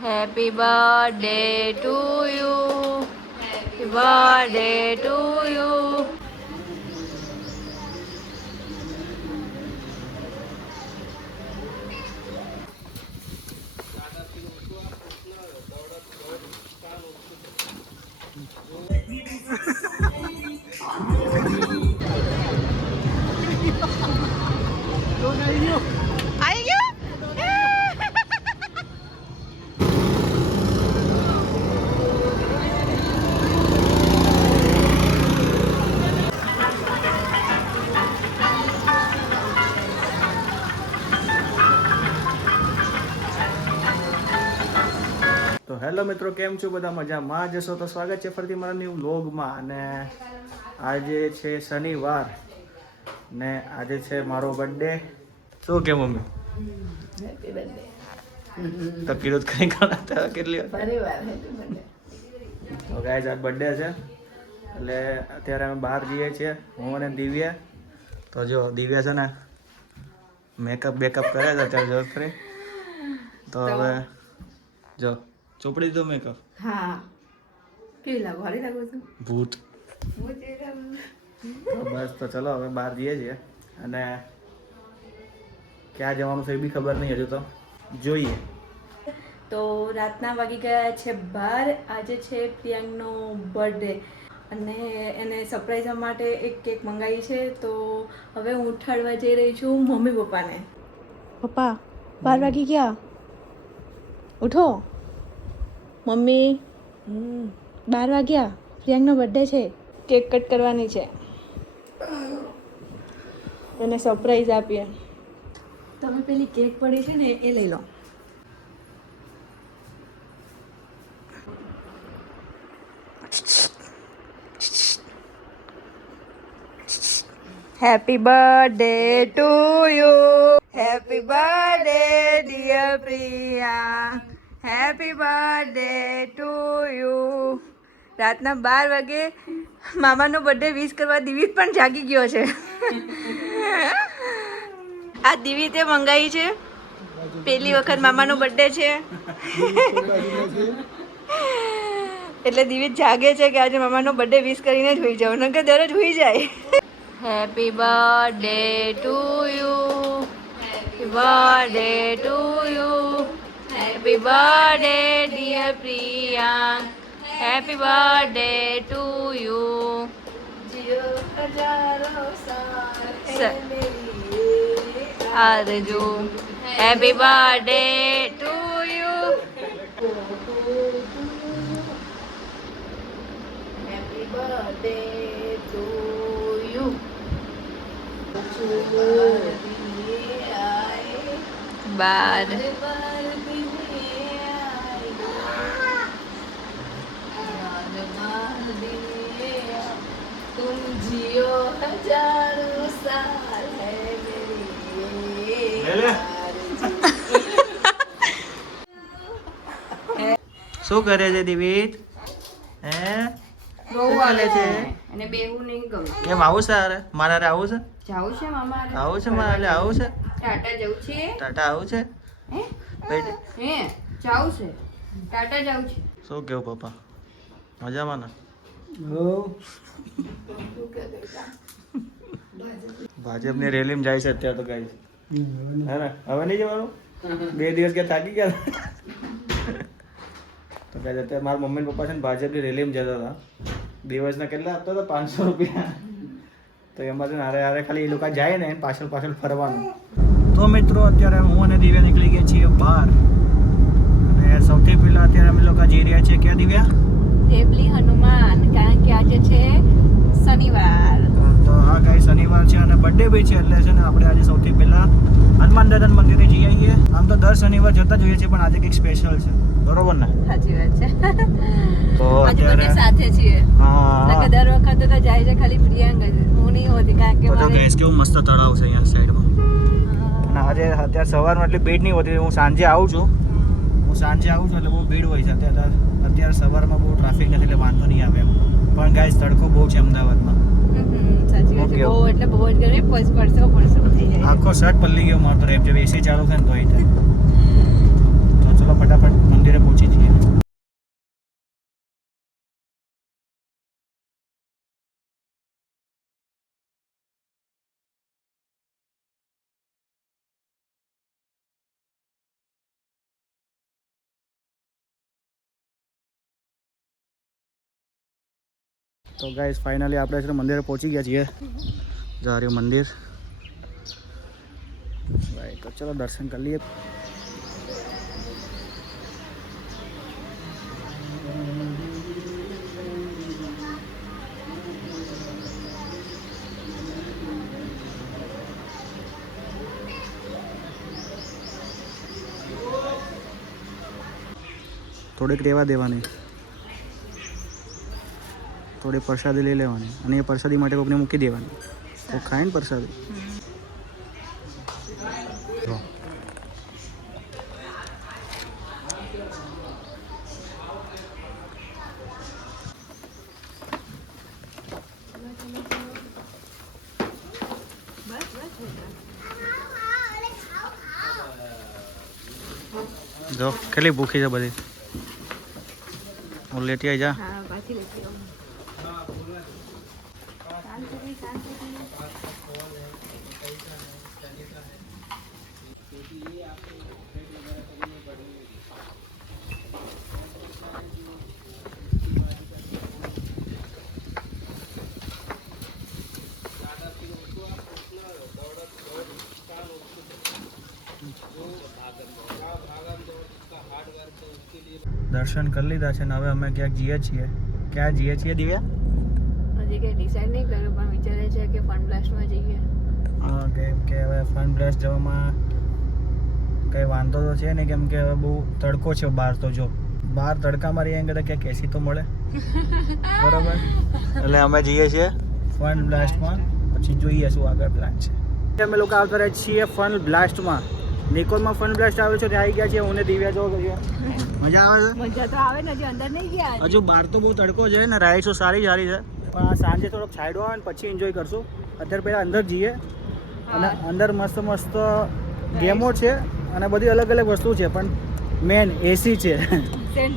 Happy birthday to you. Happy birthday to you. આવી ગયો? તો હેલો મિત્રો, કેમ છો બધા? મજામાં જશો તો સ્વાગત છે ફરીથી મારા ન્યૂ વ્લોગમાં. અને આજે છે શનિવાર ને આજે છે મારો બર્થડે. શું કે મમ્મી? Happy birthday. તો કીધું કઈ કરાતા કેટલી વાર? પરિવાર હેપી બર્થડે. તો ગાઈઝ આજ બર્થડે છે એટલે અત્યારે અમે બહાર જઈએ છીએ, હું અને દિવ્યા. તો જો દિવ્યા છે ને મેકઅપ બેકઅપ કરે છે અત્યારે જો ફરી. તો હવે જો ચોપડી દો મેકઅપ. હા, કેવી લાગુ? હારી લાગુ છું? ભૂત. હું જે લાગુ. તો બસ, તો ચલો હવે બહાર જઈએ છીએ અને ક્યાં જવાનું છે એ બી ખબર નહીં હજુ, તો જોઈએ. તો રાતના વાગી ગયા છે 12. આજે છે પ્રિયાંકનો બર્થડે અને એને સરપ્રાઈઝ માટે એક કેક મંગાવી છે. તો હવે હું ઉઠાડવા જઈ રહી છું મમ્મી પપ્પાને. પપ્પા 12 વાગી ગયા, ઉઠો. મમ્મી 12 વાગ્યા, પ્રિયાંકનો બર્થડે છે, કેક કટ કરવાની છે, એને સરપ્રાઈઝ આપીએ. તમે પેલી કેક પડી છે ને એ લઈ લો. Happy birthday to you. Happy birthday dear Priya. Happy birthday to you. રાતના 12 વાગે મામાનો બર્થડે વિશ કરવા દિવિત પણ જાગી ગયો છે. આ દિવિતે મંગાવી છે, પહેલી વખત મામાનો બર્થડે છે એટલે દિવિત જાગે છે કે આજે મામાનો બર્થડે વિશ કરીને જ હોઈ જાવ, નકર દરરોજ હોઈ જાય. Happy birthday to you. Happy birthday to you. Happy birthday dear Priyank. Happy birthday to you. જીઓ હજારો સાલ મેરી આરજુ. Happy birthday to you. Happy birthday to you. બાર तुम जियो हजारों साल है मेरी. શું કરે છે દિવિત? હે શું કરે છે? અને બેહું નહીં ગમે. કેમ આવું છે? અરે મારે હારે આવું છે? જાવું છે મામા? આવું છે મારે આવું છે? ટાટા જવું છે? ટાટા આવું છે? હે બેટી હે જાવું છે? ટાટા જાવું છે? શું કેવું પપ્પા? મજામાં ને? ભાજપની રેલીમાં જાય છે અત્યારે તો ગાઈસ. હે ને? હવે નહીં જવાનું? 2 દિવસ કે થાકી ગયા તો ગાઈસ અત્યારે મારા મમ્મી ને પપ્પા છે ને ભાજપની રેલીમાં જતા હતા. દિવસના કેટલા આપતા હતા? 500 રૂપિયા. તો એમાં છે ને હારે હારે ખાલી એ લોકો જાય ને પાછળ પાછળ ફરવાનું. તો મિત્રો અત્યારે હું અને દિવ્યા નીકળી ગયા છીએ બહાર અને સૌથી પહેલા અત્યારે અમે લોકો જઈ રહ્યા છીએ ક્યાં દિવ્યા? દેવલી હનુમાન, કારણ કે આજે છે શનિવાર. તો આ ગાઈ શનિવાર છે અને બર્થડે બી છે એટલે છે ને આપણે આજે સૌથી પહેલા હનુમાન દાદા મંદિરે જઈ આવીએ. આમ તો દર શનિવાર જતા જોઈએ છીએ પણ આજે કંઈક સ્પેશિયલ છે, બરોબર ને? સાચી વાત છે. તો આજે અત્યારે બંને સાથે છીએ. હા, નકર દર વખતે તો જાય છે ખાલી પ્રિયાંક જ, હું નહીં હોતી કારણ કે તો જો મારે ગાઈસ કેવું મસ્ત તળાવ છે અહીંયા સાઈડમાં. અને આજે અત્યારે સવારમાં એટલી ભીડ નહીં હોતી. હું સાંજે આવું છું એટલે બહુ ભીડ હોય છે. અત્યારે સવારમાં બહુ ટ્રાફિક નથી એટલે વાંધો નહીં આવે એમ. પણ ગાઈસ તડકો બહુ છે અમદાવાદમાં. સાચી વાત છે. ઓકે. બહુ એટલે બહુ જ ગરમી, પરસો થઈ જાય. આખો શર્ટ પલ્લી ગયો મારતો રેપ જેવી એસી ચાલુ થાય ને તોય થાય. તો ચલો ફટાફટ મંદિરે પહોંચી તો ગાઈસ ફાઇનલી આપણે છે મંદિરે પહોંચી ગયા છીએ. જારી મંદિર ભાઈ. તો ચલો દર્શન કરી લઈએ. થોડીક રહેવા દેવાની, થોડી પ્રસાદી લઈ લેવાની અને એ પ્રસાદી માટે કોઈને મૂકી દેવાની. તો ખાય ને પ્રસાદી. જો કેટલી ભૂખી છે બધી. હું લેતી આવી જા. હા પાછી લેતી આવું. દર્શન કરી લીધા છે ને હવે અમે ક્યાંક જઈએ છીએ. ક્યાં જઈએ છીએ દિવ્યા? હજી કંઈ ડિસાઈડ નહીં કર્યું પણ વિચારે છે કે ફન બ્લાસ્ટમાં જઈએ. હા કેમ કે હવે ફન બ્લાસ્ટ જવામાં કંઈ વાંધો તો છે નહીં, કેમ કે હવે બહુ તડકો છે બહાર. તો જો બહાર તડકામાં રહીએ કરતાં ક્યાંક એસી તો મળે બરાબર. એટલે અમે જઈએ છીએ ફન બ્લાસ્ટમાં, પછી જોઈએ શું આગળ પ્લાન છે. અમે લોકો આવતા રહે છીએ ફન બ્લાસ્ટમાં. નિકોલમાં ફન બ્લાસ્ટ આવે છે ત્યાં આવી ગયા છીએ. હું ને દિવ્યા જો મજા આવે છે. મજા તો આવે ને, હજી અંદર નહીં ગયા. હજુ બહાર તો બહુ તડકો છે ને, રાઈડ્સો સારી છે પણ આ સાંજે થોડોક છાંયડો આવે ને પછી એન્જોય કરશું. અત્યારે પહેલાં અંદર જઈએ અને અંદર મસ્ત મસ્ત ગેમો છે અને બધી અલગ અલગ વસ્તુ છે, પણ મેન એસી છે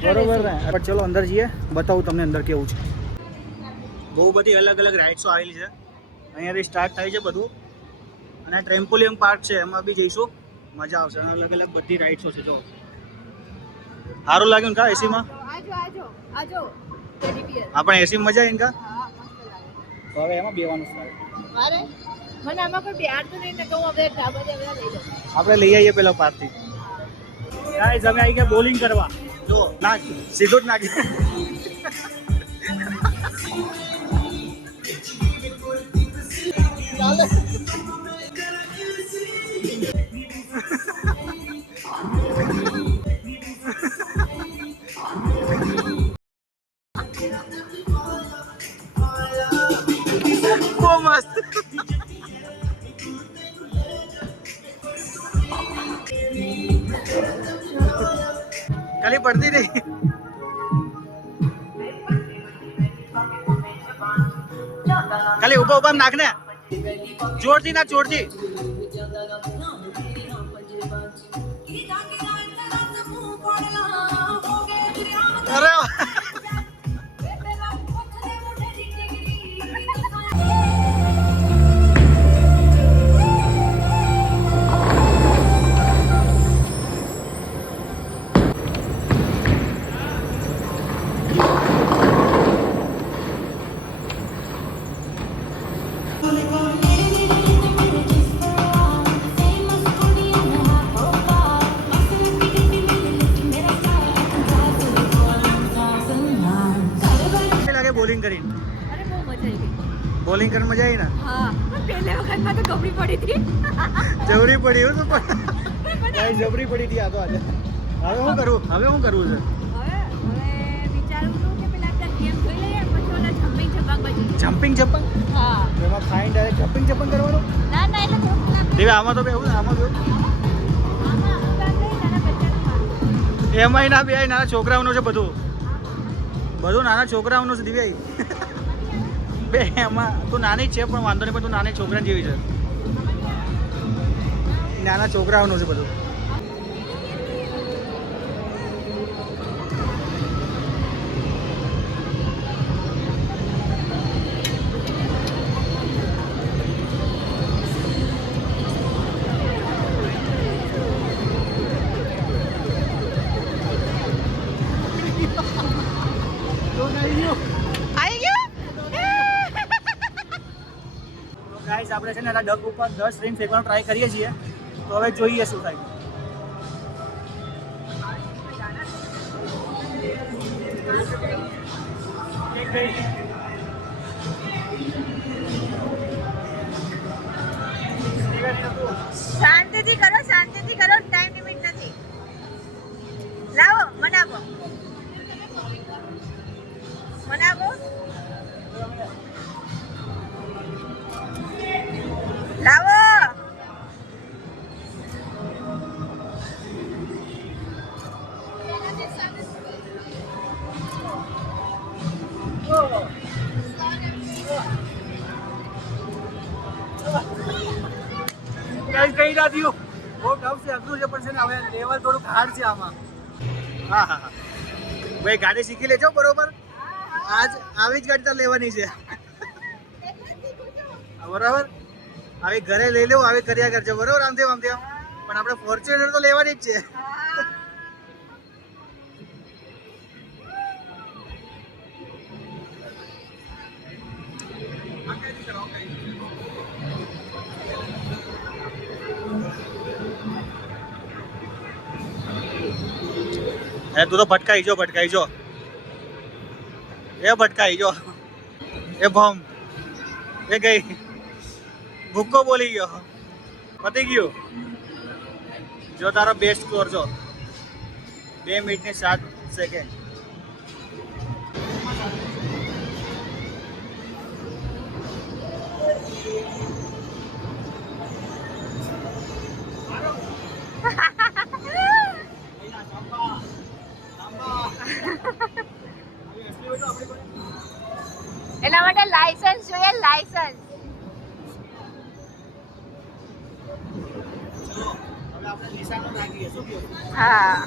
બરોબર ને. પણ ચલો અંદર જઈએ, બતાવું તમને અંદર કેવું છે. બહુ બધી અલગ અલગ રાઇડ્સો આવેલી છે. અહીંયાથી સ્ટાર્ટ થાય છે બધું, અને ટ્રેમ્પોલિયન પાર્ક છે એમાં બી જઈશું, મજા આવશે. અને અલગ અલગ બધી રાઇડ્સો છે. જો સારું લાગ્યું ને કા એસીમાં? આપણે એસીમાં મજા આવી ને કા? તો હવે એમાં બેવાનું છે. મને આમાં કોઈ પ્યાર તો નહીં ને કહું હવે ધાબા દેવા લઈ જાઉં. આપણે લઈ આવીએ પેલા પાર્કથી. ગાઈસ અમે આવી ગયા બોલિંગ કરવા. જો નાખ સીધો જ નાખી. બહુ મસ્ત. ખાલી પડતી નહીં. ખાલી ઉભા ઉભા નાખ ને, જોરથી નાખ, જોરથી. અરે બોલિંગ કરીને. અરે બહુ મજા આવી ગઈ. બોલિંગ કરીને મજા આવી ને? હા પણ પહેલી વખતમાં તો ગબડી પડી હતી. જબરી પડી એવું તો પણ ગાઈસ જબરી પડી હતી આ તો આજે. હવે શું કરવું છે? હવે વિચારું છું કે પેલા આપણે ગેમ જોઈ લઈએ પછી ઓલા જમ્પિંગ જપાક બાજુ. જમ્પિંગ જમ્પિંગ હા એમાં ફાઇન ડાયરેક્ટ જમ્પિંગ જમ્પિંગ કરવાનું. ના એટલે દેવે આમાં તો બેવું, આમાં બેવું. એમાંય ના બે નાના છોકરાઓનું છે બધું, બધું નાના છોકરાઓનું છે. દિવ્યાઈ બે એમાં તું નાની જ છે પણ વાંધો નહીં, પણ તું નાની છોકરા જેવી છે. નાના છોકરાઓનું છે બધું. આવી ગયું? આપણે છે ને એના ડગ ઉપર 10 રિંગ ફેંકવાનો ટ્રાય કરીએ છીએ. તો હવે જોઈએ શું થાય. શાંતિથી કરો, શાંતિથી કરો, ટાઈમ લિમિટ નથી. લાવો મને આપો, મને આપો, લાવો. કઈ ના થયું. બહુ ટફ છે, અઘરું છે, પણ છે ને હવે લેવલ થોડુંક હાર્ડ છે આમાં. હા હા હા ભાઈ, ગાડી શીખી લેજો બરોબર. આજ આવી જ ગાડી તો લેવાની છે બરાબર. આવી ઘરે લઈ લેવું, આવી કર્યા કરજો બરોબર. આમથી પણ આપણે ફોર્ચ્યુનર તો લેવાની જ છે. તું તો ભટકાઈ જો, ભટકાઈ જો, એ ભટકાઈ જો, એ ભમ, એ ગઈ, ભૂક્કો બોલી ગયો, પતી ગયું. જો તારો બેસ્ટ સ્કોર છો 2 મિનિટ ને 7 સેકન્ડ. એના માટે લાયસન્સ જોઈએ, લાયસન્સ. હવે આપણે નિશાનો રાખીએ, શું કહ્યું? હા.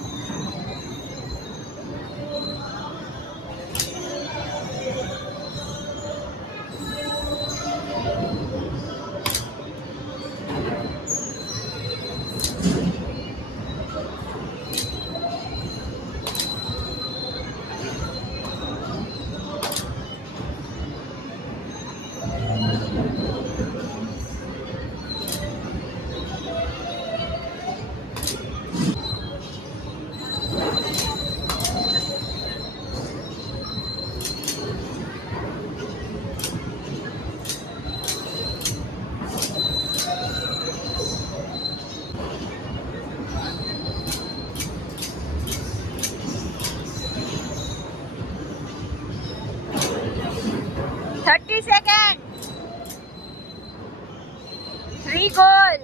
સેકન્ડ. 3 ગોલ,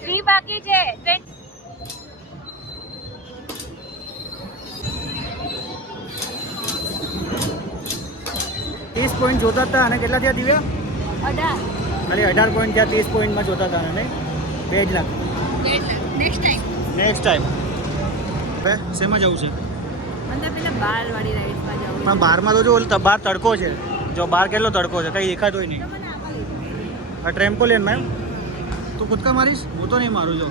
3 બાકી છે. 30 પોઈન્ટ જોતા હતા અને કેટલા થયા દિવ્યા? 18. ખાલી 18 પોઈન્ટ થયા 30 પોઈન્ટમાં જોતા હતા અને 2 lakh. Next time. Next time હવે શેમાં જવું છે? મને પેલા 12 વાળી રાઈડમાં જવું. પણ 12માં તો જો બહાર તડકો છે. જો બહાર કેટલો તડકો છે, કંઈ દેખાતો નહીં. આ ટ્રેમ્પોલિનમાં એમ તું કૂદકા મારીશ? હું તો નહીં મારું. જો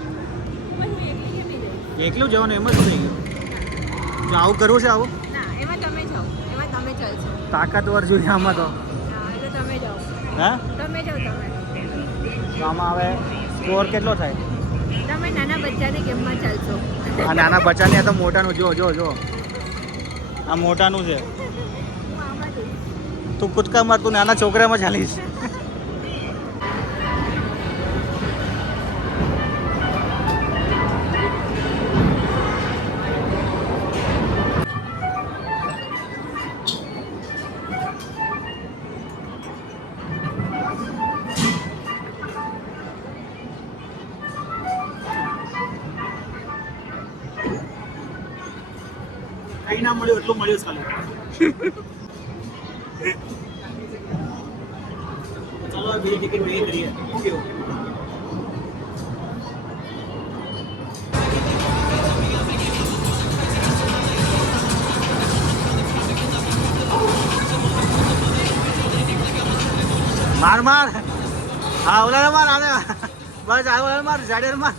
એકલું જવાનું એમ જ થઈ ગયું. જો આવું કરવું છે, આવું ના, એમાં તમે જાઓ, એમાં તમે ચાલશો. તાકાતવર જોઈએ આમાં તો. હા, એટલે તમે જાઓ, હા, તમે જાઓ, તમે. તો આમાં હવે સ્કોર કેટલો થાય? તમે નાના બચ્ચાની ગેમમાં ચાલશો. આ નાના બચ્ચાને આ તો મોટાનું જો જો જો આ મોટાનું છે. હું આમાં જઈશ. તું કૂદકા માર, તું નાના છોકરામાં ચાલીશ. કઈ ના મળ્યું એટલું મળ્યું ખાલી. ચાલો બીજી ટિકિટ ભેગી કરીએ. શું કેવું? માર માર, હા ઓલા માર, આને બસ આ ઓલા માર, જાડેર માર,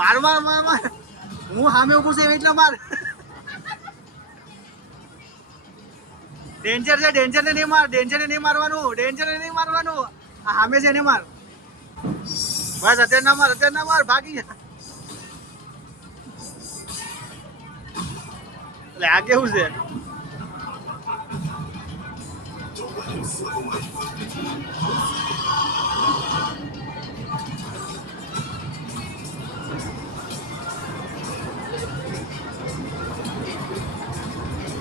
માર માર માર માર. હું સામે ઊભું છે એટલે માર. ડેન્જર છે, ડેન્જર ને નહીં માર, ડેન્જર ને નહીં મારવાનું, ડેન્જર ને નહીં મારવાનું. આ સામે છે એને માર. બસ અત્યારે ના માર, અત્યારે ના માર, ભાગી જા. એટલે આ કેવું છે?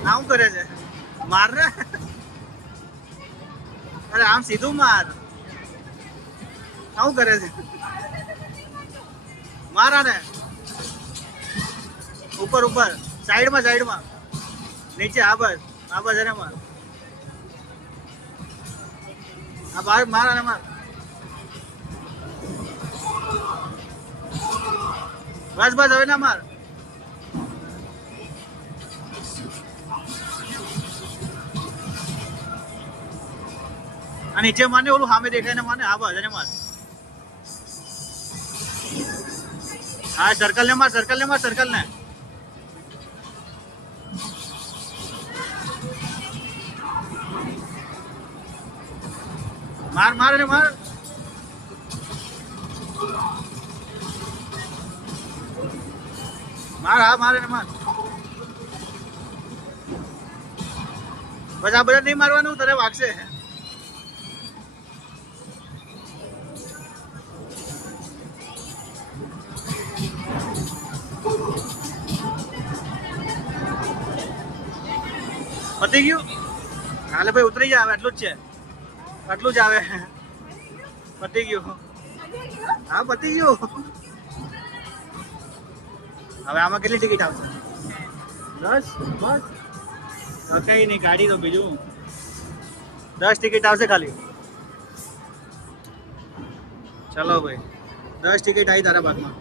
આવું કરે છે, માર ને. અરે આમ સીધું માર. આવું કરે છે, મારા ને. ઉપર ઉપર, સાઈડમાં સાઈડમાં, નીચે. આ બસ એને માર. આ બહાર માર અને માર. બસ બસ હવે ના માર. આ નીચે માને, ઓલું સામે દેખાય ને માને. હા બસ એને માર. હા સર્કલ ને માર, સર્કલ ને માર, સર્કલ ને. માર માર ને માર. માર હા મારે ને માર. બસ આ બધા નહીં મારવાનું, તને વાગશે. પતી ગયું? હાલે ભાઈ ઉતરી જા, એટલું જ છે, આટલું જ આવે. પતી ગયું. હા પતી ગયું. હવે આમાં કેટલી ટિકિટ આવશે? 10? બસ કઈ નહીં, ગાડી તો બીજું 10 ટિકિટ આવશે ખાલી. ચલો ભાઈ, 10 ટિકિટ આવી તારા ભાગમાં.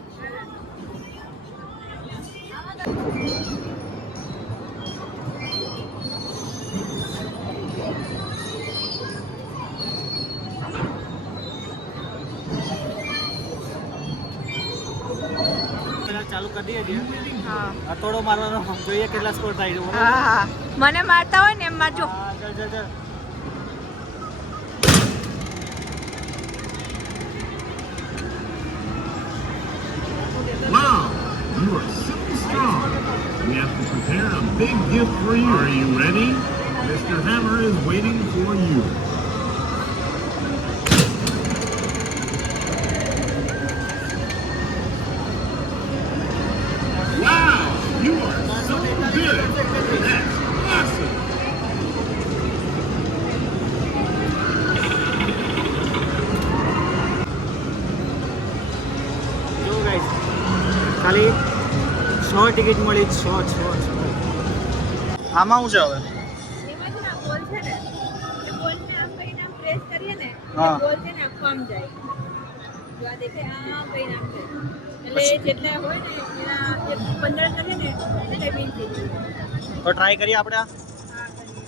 ચાલુ કરી દઈએ છીએ. હા હથોડો મારવાનો, જોઈએ કેટલા સ્કોર થાય છે. હા હા મને મારતા હોય ને એમ મારજો. ચાલ ચાલ ચાલ. Wow, you are so strong. We have to prepare a big gift for you. Are you ready? Mr. Hammer is waiting for you. Wow, you are so good. That's awesome. જો ગાઈસ, ખાલી 100 ticket મળી. 100. આમાં શું છે હવે? એમાં છે ને આ બોલ છે ને, એ બોલને આમ કરીને આમ પ્રેસ કરીએ ને, હા. બોલ છે ને આખો આમ જાય. જો આ દેખાય, આમ કરીને આમ જાય. એટલે જેટલા હોય ને એના 15 કરીએ ને એટલે વિન થઈ જાય. તો ટ્રાય કરીએ આપણે આ. હા કરીએ.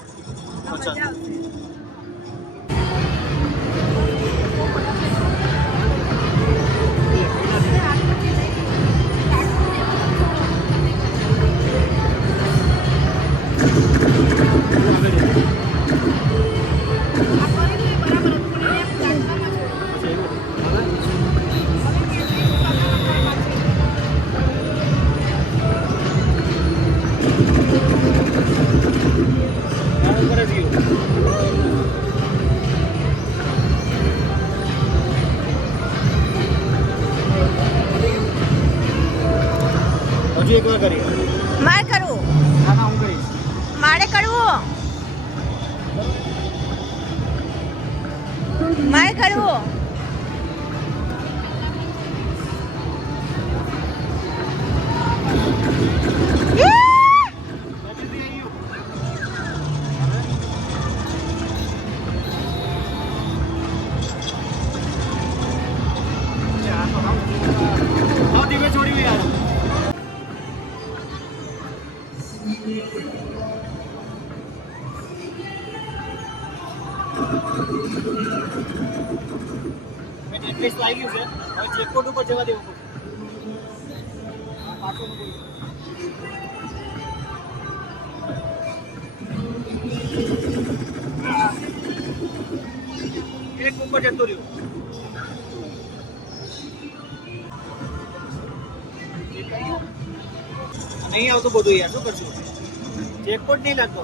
તો અચ્છા. મજા આવશે. હજુ એક વાર કરીએ. માર કરવું, આના હું કરીશ. મારે કરવું, મારે કરવું. ધીમે છોડી યાર. એટલીસ્ટ લાગી ગયું છે. હવે ચેકપોસ્ટ ઉપર જવા દેવું પડશે. પાછું બોલું. ઉપર જતું રહ્યું. નહીં આવતું બધું યાર, શું કરશું? ચેકપોઇન્ટ નહીં લાગતો.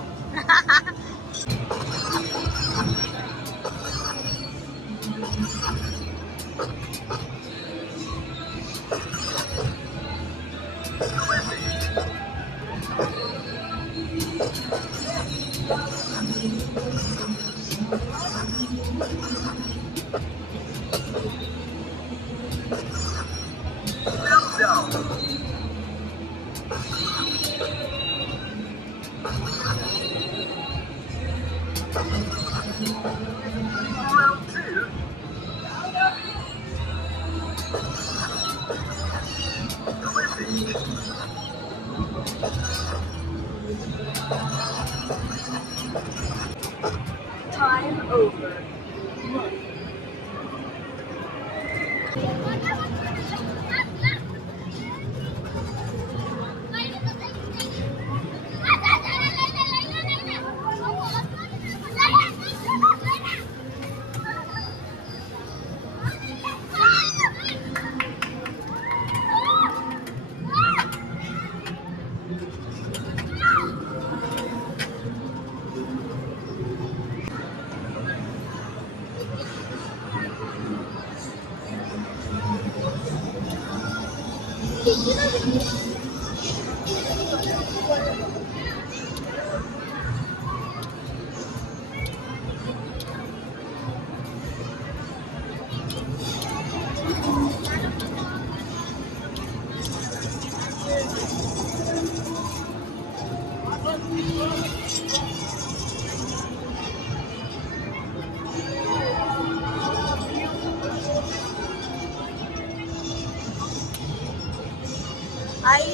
आई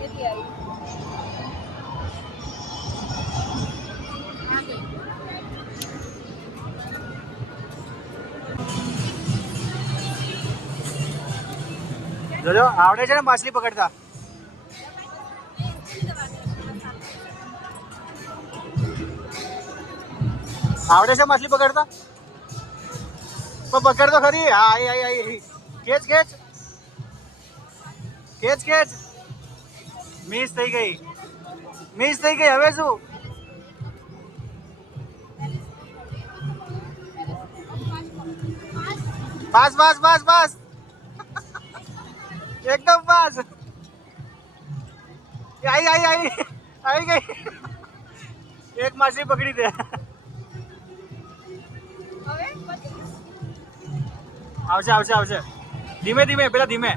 કેટલી આવી જોજો આવડે છે ને માછલી પકડતા. આવડે છે માછલી પકડતા? પણ પકડ તો ખરી. હા આઈ આઈ આઈ. ખેંચ ખેંચ ખેંચ ખેંચ. મિસ થઈ ગઈ, મિસ થઈ ગઈ. હવે શું? Pass pass pass pass. एकदम पास. आई आई आई आई गई. एक माछली पकड़ी दे. હવે પછી આવશે આવશે આવશે. ધીમે ધીમે પેલા ધીમે.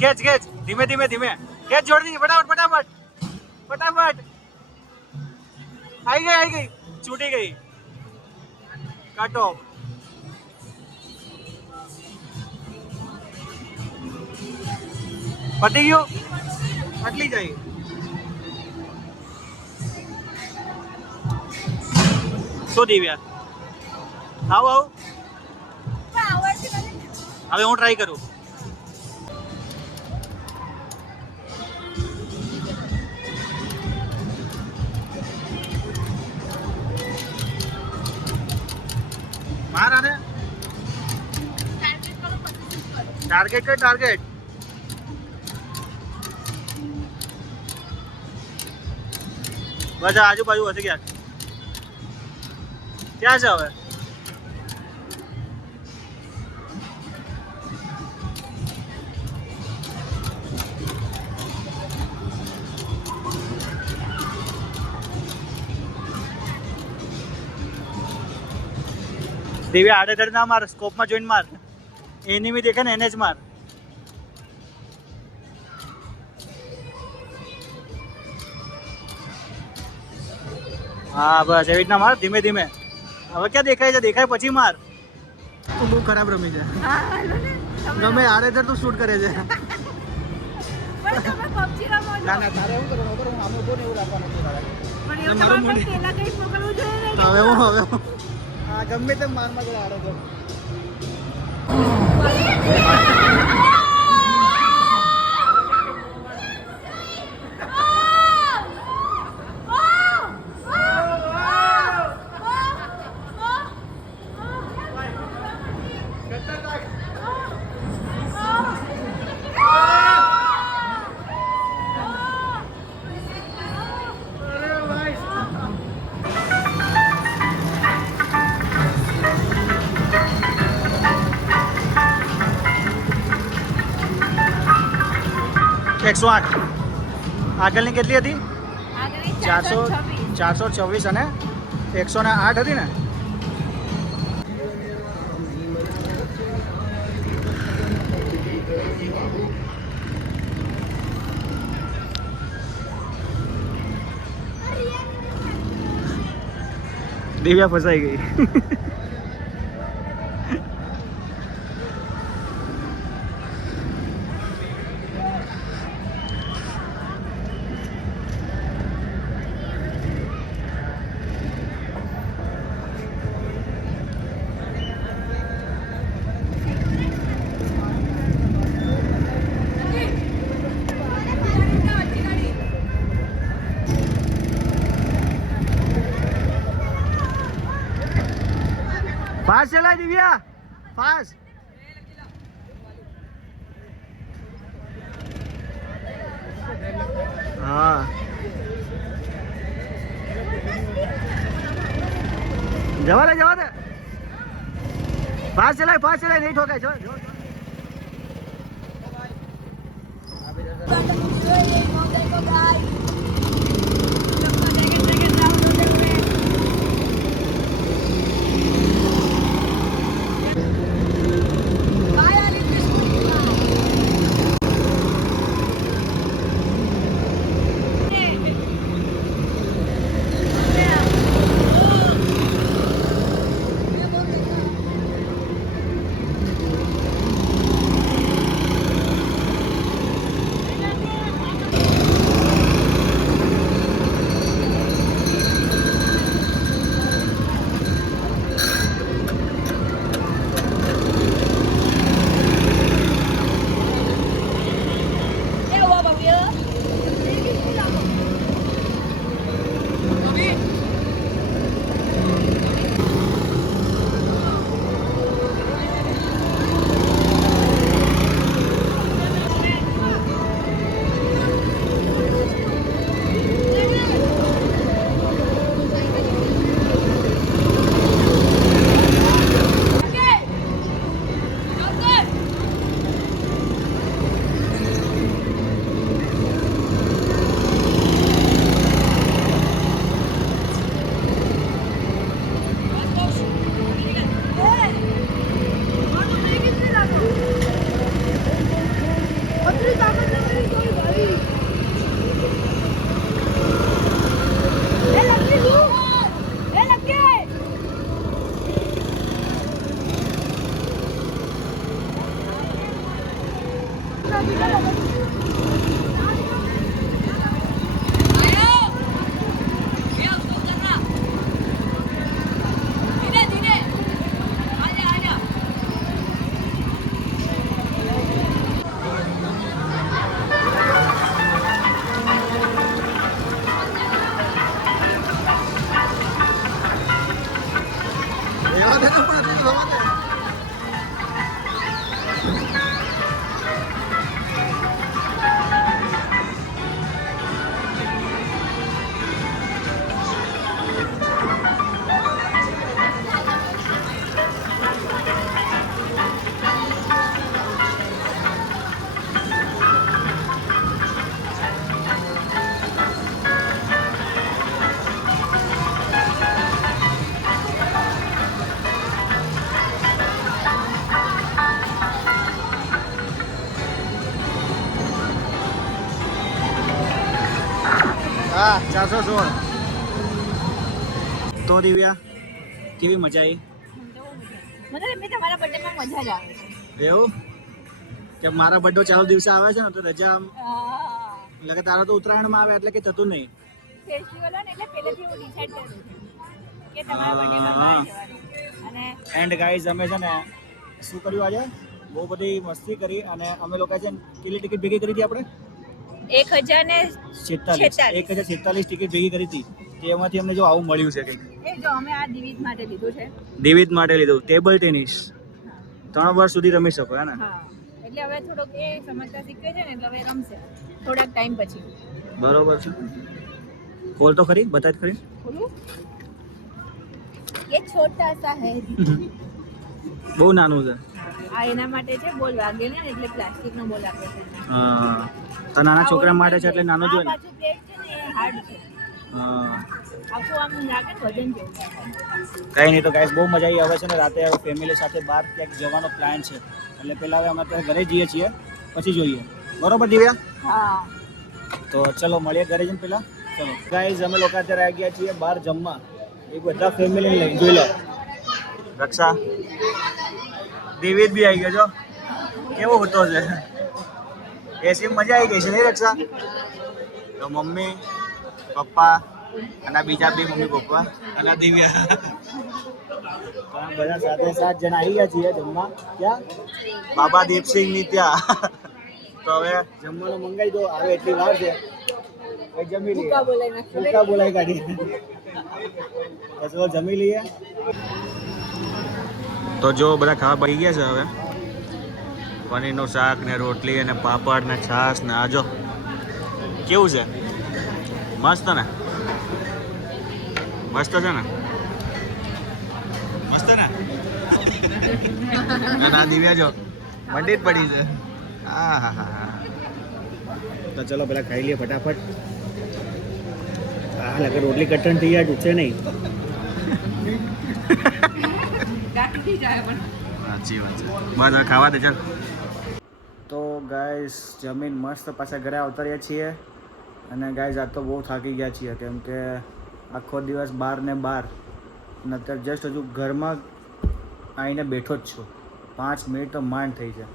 ખેંચ ખેંચ. ધીમે ધીમે ધીમે ખેંચ. જોડી ફટાફટ ફટાફટ ફટાફટ. आई गई छूटी गई. काटो. પતી ગયું. આટલી જાય. શું દિવ્યા? આવ આવ. આવડશે તને હવે હું ટ્રાય કરું. માર આને. ટાર્ગેટ કર ટાર્ગેટ. બધા આજુબાજુ હશે ક્યાંક. ક્યાં છે હવે? દિવ્યા આડેધડ ના માર. સ્કોપમાં જોઈને માર. એનિમી દેખે ને એને જ માર. હા બસ એવી રીતના માર. ધીમે ધીમે. હવે ક્યાં દેખાય છે? દેખાય પછી માર. તું બહુ ખરાબ રમી છે. હા હાલો ને ગમે આડેધડ તું શૂટ કરે છે. પણ તમે પબજી રમો છો ના ના તારે એવું કરવાનું ખબર? હું આમ ઉભો ને એવું રાખવાનું છે તારે. પણ એવું મારું તમારે મૂડી. પહેલા કઈ પકડવું જોઈએ ને હવે હું હા ગમે તેમ માર માં કરે આડેધડ. 108. આગળની કેટલી હતી? આગળની 426 426 અને 108 હતી ને? દિવ્યા ફસાઈ ગઈ. ફાસ્ટ ચલાય દિવ્યા, ફાસ્ટ. હા જવા દે ફાસ્ટ ચલાય નહીં ઠોકાય. જો હા 416. તો દિવ્યા કેવી મજા આવી? મને તમારા બર્થડેમાં મજા જ આવે છે. એવું કે મારા બર્થડે ચાલુ દિવસે આવે છે ને તો રજા આમ એટલે કે તારો તો ઉત્તરાયણમાં આવે એટલે કે થતું નહીં. ફેસ્ટિવલ હોય ને એટલે પહેલેથી હું ડિસાઈડ કરું છું કે તમારા બર્થડેમાં બહાર જવાનું. અને એન્ડ ગાઈઝ અમે છે ને શું કર્યું આજે બહુ બધી મસ્તી કરી અને અમે લોકો છે ને કેટલી ટિકિટ ભેગી કરી હતી આપણે? 1046 ટિકિટ ભેગી કરી હતી. એમાંથી અમને જો આવું મળ્યું છે કંઈક. એ જો અમે આ દિવિત માટે લીધું છે. દિવિત માટે લીધું ટેબલ ટેનિસ 3 વર્ષ સુધી રમી શકો હે ને? હા એટલે હવે થોડોક એ સમજતા શીખે છે ને એટલે હવે રમશે થોડાક ટાઈમ પછી. બરોબર છે. ખોલ તો ખરી, બતા જ ખરી. ખોલું? ये छोटा सा है. બહુ નાનું છે. આ એના માટે છે બોલ વાગે ને એટલે પ્લાસ્ટિક નો બોલ આપે છે. હા તો નાના છોકરા માટે છે એટલે નાનું જોઈએ ને. પાછું પ્લેટ છે ને એ હાર્ડ છે. હા આખું આમ લાગે ને વજન જેવું. કંઈ નહીં. તો ગાઈસ બહુ મજા આવી. હવે છે ને રાતે હવે ફેમિલી સાથે બહાર ક્યાંક જવાનો પ્લાન છે. એટલે પહેલાં હવે અમે અત્યારે ઘરે જઈએ છીએ, પછી જોઈએ. બરોબર દિવ્યા? હા. તો ચલો મળીએ ઘરે જઈને પહેલાં. ચલો ગાઈસ અમે લોકો અત્યારે આવી ગયા છીએ બહાર જમવા. એ બધા ફેમિલીને લઈને જોઈ લો. રક્ષા દિવ્ય બી આવી ગયો છો. કેવો હતો છે? એસી મજા આવી ગઈ છે નહીં રક્ષા? તો મમ્મી પપ્પા અને બીજા બી મમ્મી પપ્પા અને દિવ્યા તો આ બધા સાથે 7 જણા આવી ગયા છીએ જમવા. ક્યાં? બાબા દીપસિંહની ત્યાં. તો હવે જમવાનું મંગાવી દો. આવે એટલી વાર છે. હવે જમી લઈએ. ભૂકા બોલાઈ કાઢી. પછી જમી લઈએ. તો જો બધા ખાવા પડી ગયા છે હવે. પનીરનું શાક ને રોટલી અને પાપડ ને છાશ ને આજો કેવું છે? મસ્ત ને? મસ્ત છે ને? મસ્ત ને? અને આ દિવ્યા જો મંડી જ પડી છે. હા હા હા. તો ચલો પેલા ખાઈ લઈએ ફટાફટ. હા લગર રોટલી કટણ થઈ જાય છે નહીં. સાચી વાત છે. બસ ખાવા દે ચાલ. તો ગાઈસ જમીન મસ્ત પાછા ઘરે આવતા છીએ. અને ગાઈસ આજ તો બહુ થાકી ગયા છીએ કેમ કે આખો દિવસ બહાર ને બહાર. અને અત્યારે જસ્ટ હજુ ઘરમાં આવીને બેઠો જ છું. 5 મિનિટ તો માંડ થઈ છે.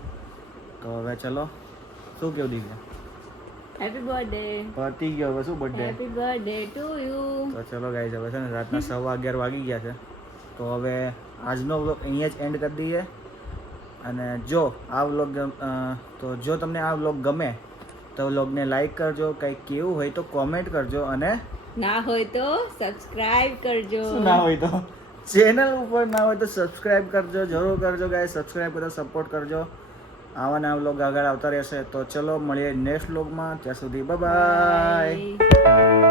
તો હવે ચલો શું કેવું દીધું? Happy birthday. પતી ગયો હવે શું birthday? Happy birthday to you. તો ચલો ગાઈસ હવે છે ને રાતના 11:15 વાગી ગયા છે. તો હવે આજનો વ્લોગ અહીંયા જ એન્ડ કરી દઈએ. અને જો આ વ્લોગ તો જો તમને આ વ્લોગ ગમે તો વ્લોગને લાઈક કરજો. કંઈક કેવું હોય તો કોમેન્ટ કરજો. અને ના હોય તો સબસ્ક્રાઇબ કરજો. શું ના હોય તો ચેનલ ઉપર ના હોય તો સબસ્ક્રાઇબ કરજો. જરૂર કરજો ગાઈસ. સબસ્ક્રાઇબ કરજો, સપોર્ટ કરજો. આવા નવા વ્લોગ આગળ આવતા રહેશે. તો ચલો મળીએ નેક્સ્ટ વ્લોગમાં. ત્યાં સુધી બાય બાય.